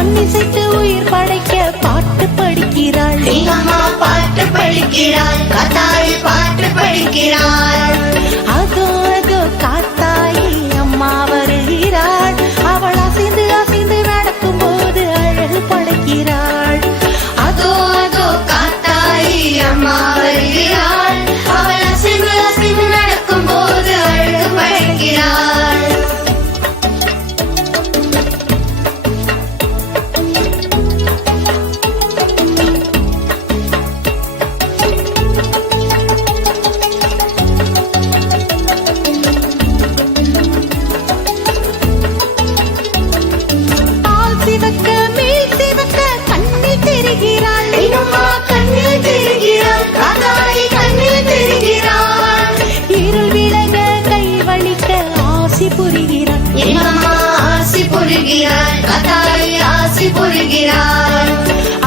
பண்ணிசைத்து உயிர் படைக்க பாட்டு படிக்கிறாள். எங்கம்மா பாட்டு படிக்கிறாள், காத்தாயி பாட்டு படிக்கிறாள். அதோ அதோ காத்தாயி அம்மா வருகிறாள். அவள் அசைந்து அசைந்து நடக்கும் போது அழகு படைக்கிறாள். அதோ அதோ காத்தாயி அம்மா வருகிறாள். அவள் அசைந்து அசைந்து நடக்கும் போது அழகு படைக்கிறாள்.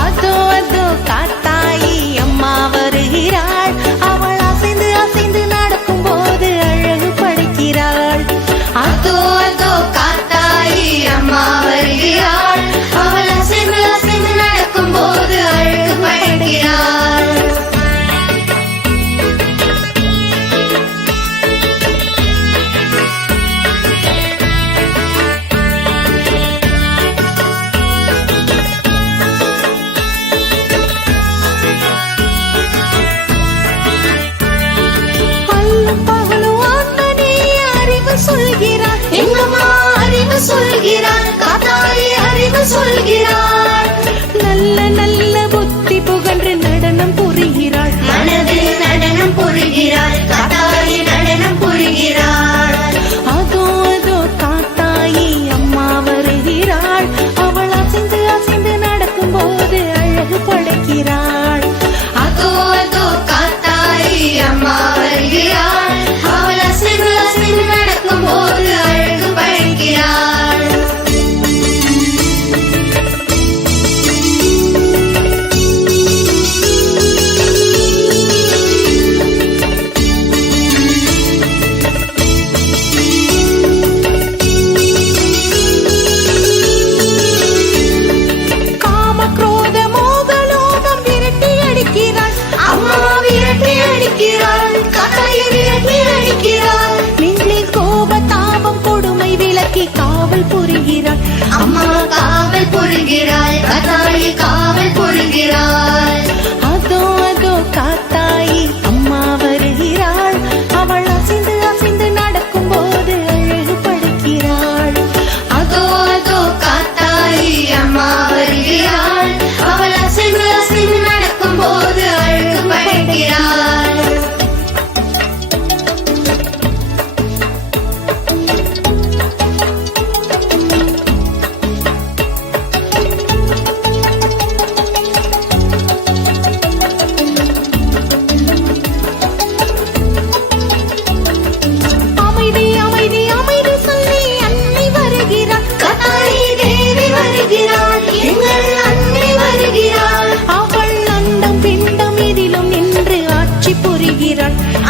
அதோ அதோ காத்தாயி அம்மா வருகிறாள். அவள் அசைந்து அசைந்து நடக்கும் போது அழகு படைக்கிறாள். அதோ அதோ காத்தாயி அம்மா வருகிறாள். அவள் அசைந்து அசைந்து நடக்கும் போது அழகு படைக்கிறாள். சொல்கிறாள். நல்ல நல்ல புத்தி புகன்று நடனம் புரிகிறாள். மனதில் நடனம் புரிகிறாள், காத்தாயி நடனம் புரிகிறாள். அதோ அதோ காத்தாயி அம்மா வருகிறாள். அவள் அசைந்து அசைந்து நடக்கும் போது அழகு படைக்கிறாள். அதோ அதோ காத்தாயி அம்மா வருகிறாள். அவள் அசைந்து அசைந்து நடக்கும் போது அழகு படைக்கிறாள். காவல் புரிகிறாள். அம்மா காவல் புரிகிறாள், காத்தாயி காவல் புரிகிறாள். அதோ அதோ காத்தாயி அம்மா வருகிறாள். அவள் அசைந்து அசைந்து நடக்கும் போது அழகு படைக்கிறாள். அதோ அதோ காத்தாயி அம்மா வருகிறாள். அவள் அசைந்து அசைந்து நடக்கும் போது அழகு படைக்கிறாள்.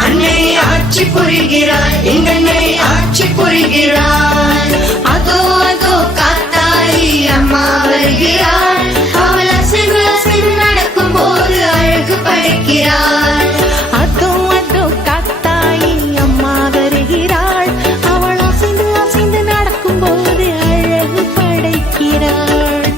அன்னை ஆட்சி புரிகிறாள், எங்கன்னை ஆட்சி புரிகிறாள். அதோ அதோ காத்தாயி அம்மா வருகிறாள். அவள் அசைந்து அசைந்து நடக்கும் போது அழகு படைக்கிறாள். அதோ அதோ காத்தாயி அம்மா வருகிறாள். அவள் அசைந்து அசைந்து நடக்கும் போது அழகு படைக்கிறாள்.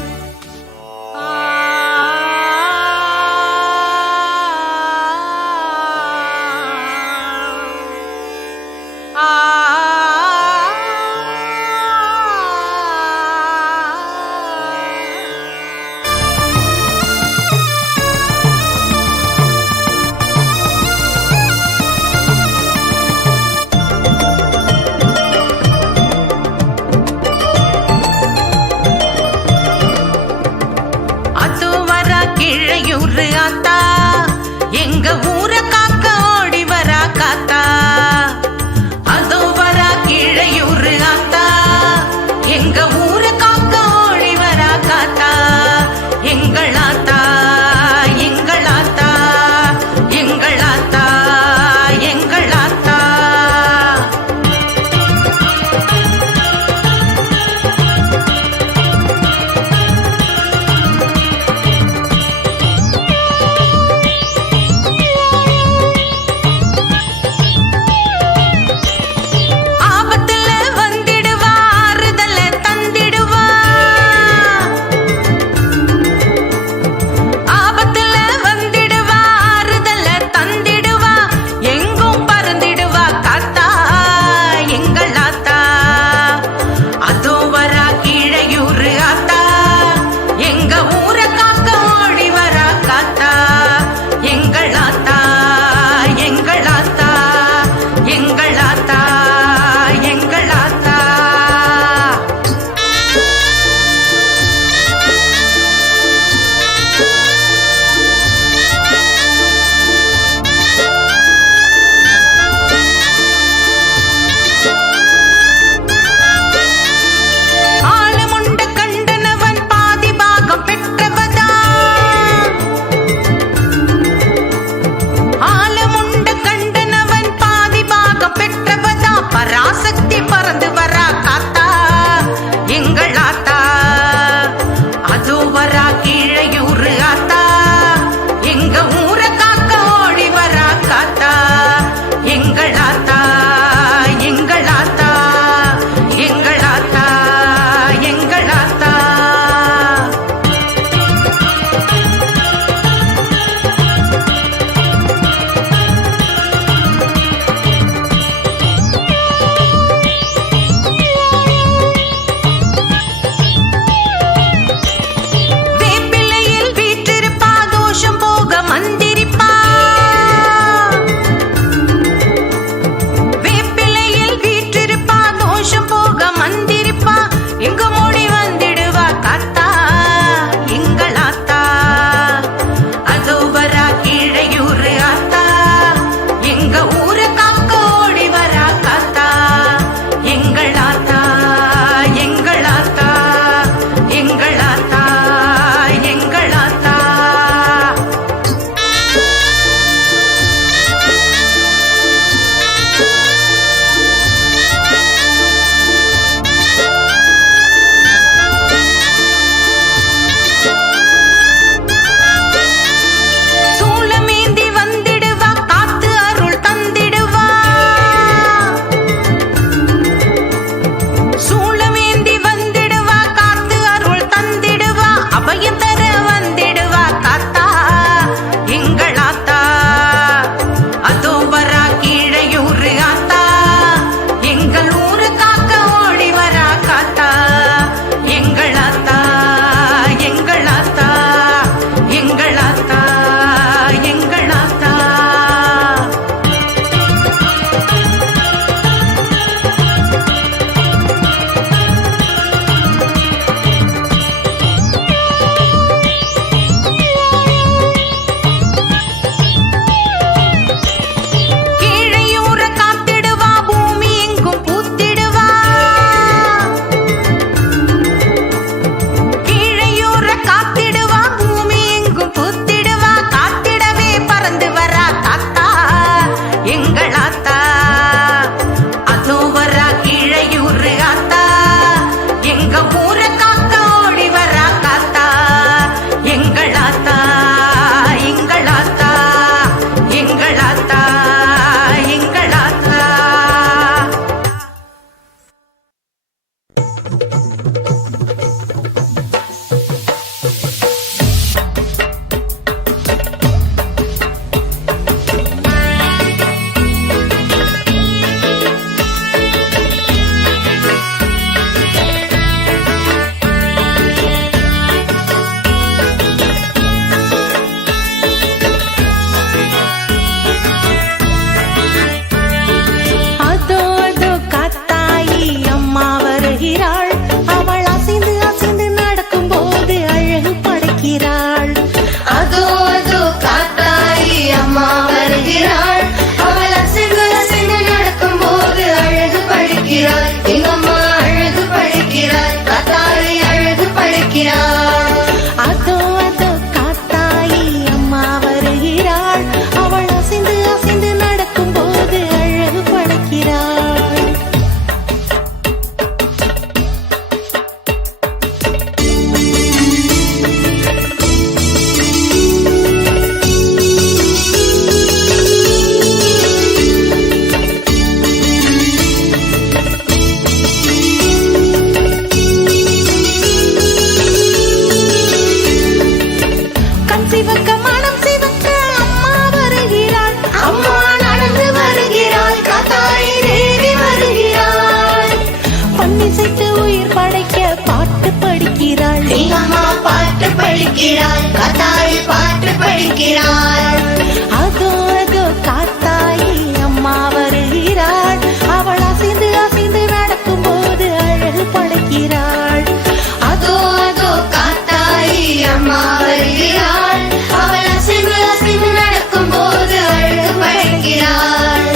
வரா கீழையூரு ஆத்தா எங்க ஊரை காக்க ஓடி வரா காத்தா எங்கள் ஆத்தா எங்கள் ஆத்தா எங்கள் ஆத்தா எங்கள் ஆத்தா. வேப்பிலையில் வீற்றிருப்பா தோஷம் போக மந்திரிப்பா வேப்பிலையில் வீற்றிருப்பா தோஷம் போக மந்திரிப்பா எங்க மூடி வந்திடுவா காத்தா எங்கள் ஆத்தா அதோ வரா கீழையூரு ஆத்தா எங்க ஊரை காக்க ஓடி வரா காத்தா எங்கள் ஆத்தா எங்கள் ஆத்தா எங்கள் ஆத்தா எங்கள் ஆத்தா. சூலமேந்தி வந்திடுவா காத்து அருள் தந்திடுவா சூலமேந்தி வந்திடுவா காத்து அருள் தந்திடுவா அபயம் தர வந்திடுவா காத்தா எங்கள் ஆத்தா அதோ வரா கீழையூரு ஆத்தா எங்கள் ஊரு காக்க ஓடி வரா காத்தா எங்கள் ஆத்தா எங்கள் ஆத்தா எங்கள் ஆத்தா எங்கள் ஆத்தா. கீழையூர காத்திடுவா பூமி எங்கும் பூத்திடுவா கீழையூர காத்திடுவா பூமி எங்கும் பூத்திடுவா காத்திடவே பறந்து வரா காத்தா எங்கள் ஆத்தா அதோ வரா கீழையூரு ஆத்தா எங்க ஊரை காக்க ஓடி வரா காத்தா எங்கள் ஆத்தா எங்கள் ஆத்தா எங்கள் ஆத்தா எங்கள் ஆத்தா. அதோ அதோ காத்தாயி அம்மா வருகிறாள் அவள் அசைந்து அசைந்து நடக்கும் போது அழகு படைக்கிறாள். அதோ அதோ காத்தாயி அம்மா வருகிறாள் அவள் அசைந்து அசைந்து நடக்கும் போது அழகு படைக்கிறாள் எங்கம்மா அழகு படைக்கிறாள் காத்தாயி அழகு படைக்கிறாள். அதோ அதோ காத்தாயி அம்மா வருகிறாள் அவள் அசைந்து அசைந்து நடக்கும் போது அழகு படைக்கிறாள். கண் சிவக்க மனம் சிவக்க அம்மா வருகிறாள் அம்மா நடந்து வருகிறாள் காத்தாயி தேவி வருகிறாள். பன்னிசைத்து உயிர் படைக்க பாட்டு படிக்கிறாள். எங்கம்மா பாட்டு படிக்கிறாள் காத்தாயி பாட்டு படிக்கிறாள். அதோ அதோ காத்தாயி அம்மா வருகிறாள் அவள் அசைந்து அசைந்து நடக்கும் போது அழகு படைக்கிறாள். அதோ அதோ காத்தாயி அம்மா வருகிறாள் அவள் அசைந்து அசைந்து நடக்கும் போது அழகு படைக்கிறாள்.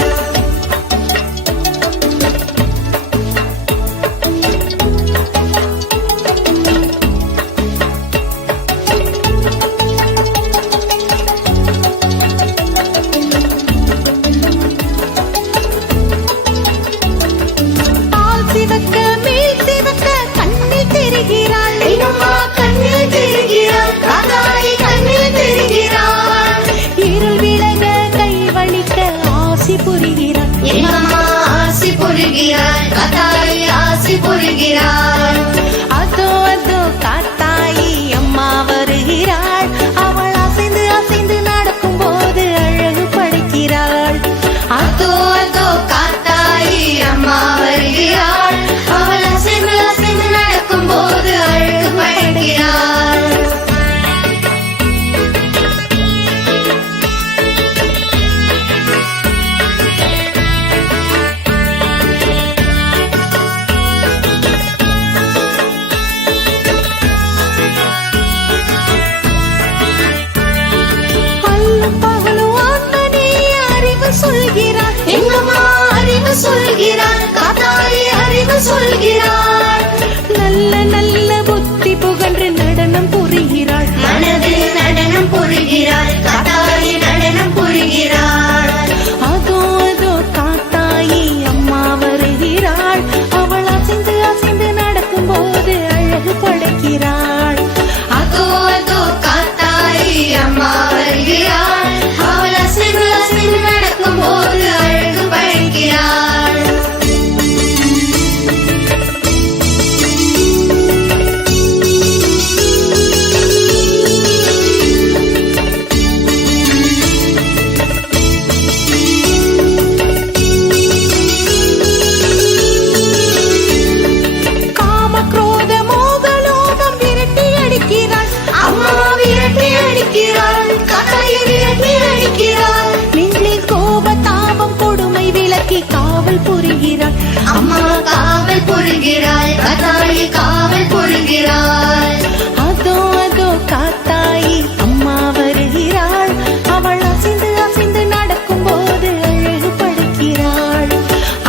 காவல் புரிகிறாள். அம்மா காவல் புரிகிறாள், காத்தாயி காவல் புரிகிறாள். அதோ அதோ காத்தாயி அம்மா வருகிறாள். அவள் அசைந்து அசைந்து நடக்கும் போது அழகு படுகிறாள்.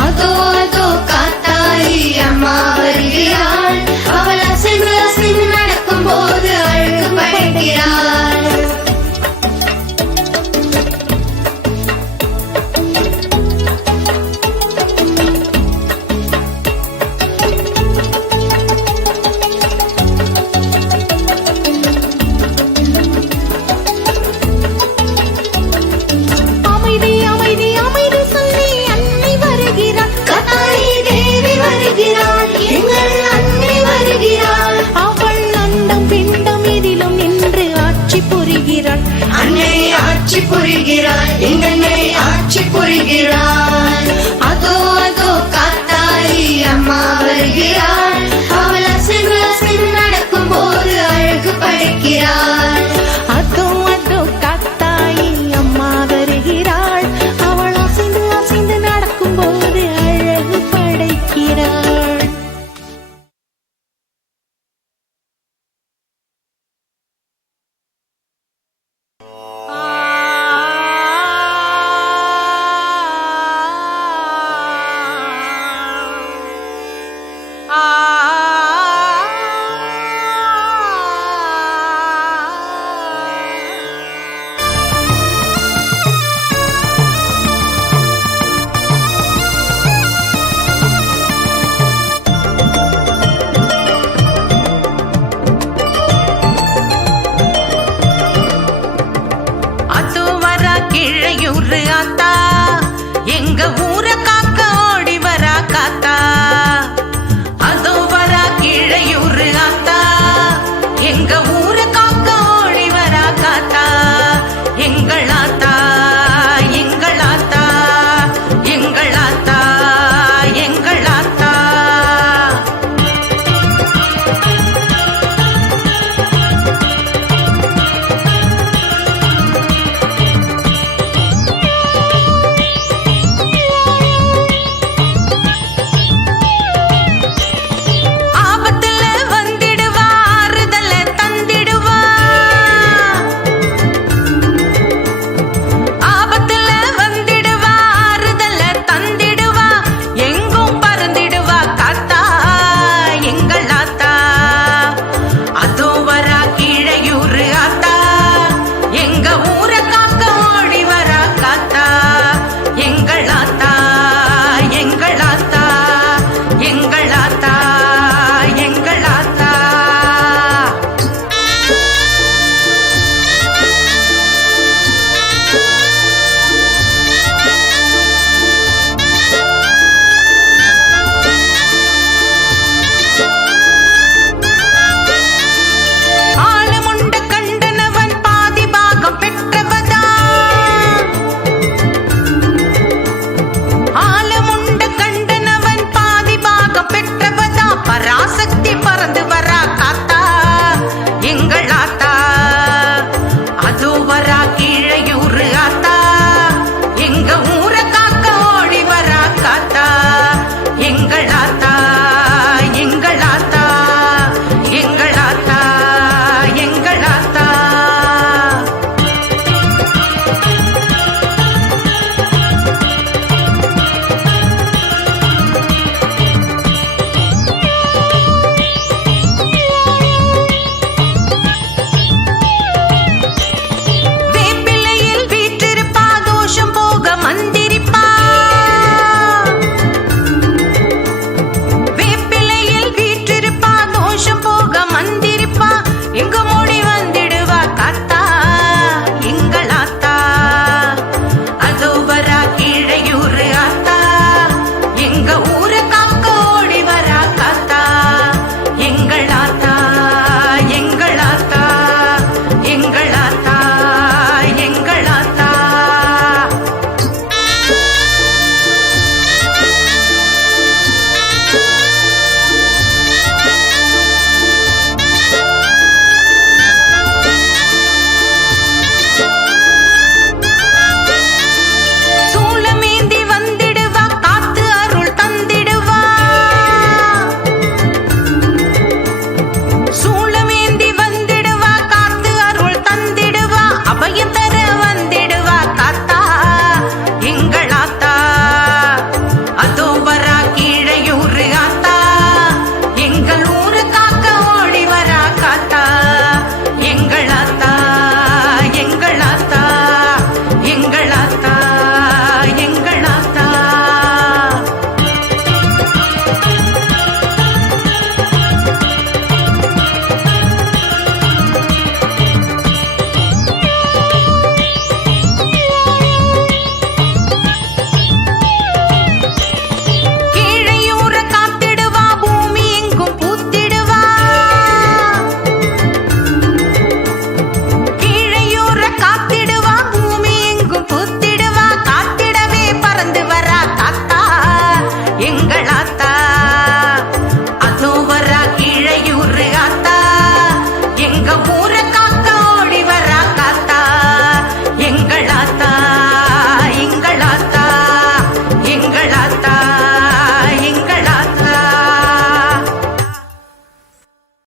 அதோ அதோ காத்தாயி அம்மா வருகிறாள். அவள் அசைந்து அசைந்து நடக்கும் போது அழகு படுகிறாள். அமைதி அமைதி அமைதி சொல்லி அன்னை வருகிறாள். காத்தாயி தேவி வருகிறாள், எங்கள் அன்னை வருகிறாள். அவள் அண்டம் பிண்டம் இதிலும் நின்று ஆட்சி புரிகிறாள். அன்னை ஆட்சி புரிகிறாள், எங்கன்னை ஆட்சி புரிகிறாள். அதோ அதோ காத்தாயி அம்மா வருகிறாள். அவள் அசைந்து அசைந்து நடக்கும் போது அழகு படைக்கிறாள். அதோ அதோ காத்தாயி அம்மா வருகிறாள். அவள் அசைந்து அசைந்து நடக்கும் போது அழகு படைக்கிறாள். அது வர கிழையூர் ஆத்தா எங்க ஊர்